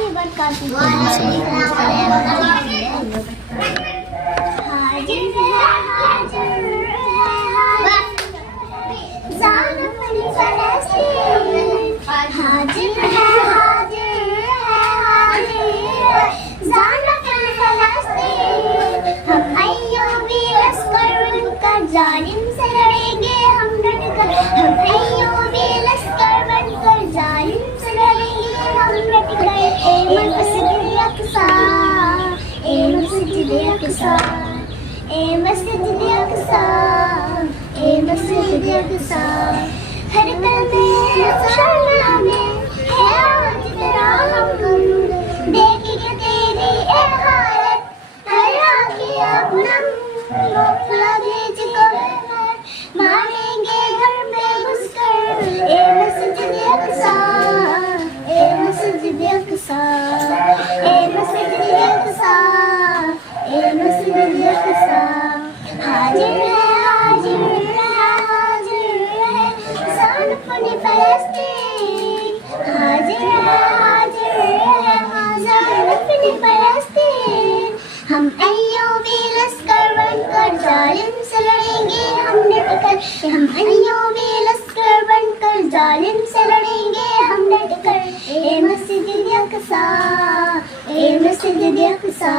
वरहमतुल्लाहि वबरकातुहू। हाजिर है हाजिर है जान अपनी फलस्तीन, हाजिर है हाजिर है जान अपनी फलस्तीन। हम अय्यूबी लश्कर बनकर जालिम से लड़ेंगे हम डटकर, हम अय्यूबी लश्कर बनकर जालिम से लड़ेंगे हम डटकर। ए मस्जिद अक़सा, ए मस्जिद अक़सा, ए मस्जिद अक़सा, ए मस्जिद अक़सा। हर कलमे शर्मा में है आज तेरा हम, देखेंगे तेरी ए हालत हर आँखें अब नम। मोहल्ला भेज कर मारेंगे घर में घुसकर। ए मस्जिद अक़सा, ए मस्जिद अक़सा, ए मस्जिद अक़सा, ए मस्जिद अक़सा। हाजिर है हाजिर है हाजिर है जान अपनी फलस्तीन, हाजिर है हाजिर है जान अपनी फलस्तीन। हम अय्यूबी लश्कर बनकर जालिम से लड़ेंगे हम डटकर, हम अय्यूबी लश्कर बनकर जालिम से लड़ेंगे हम डटकर। ए मस्जिद अक़सा, ए मस्जिद अक़सा।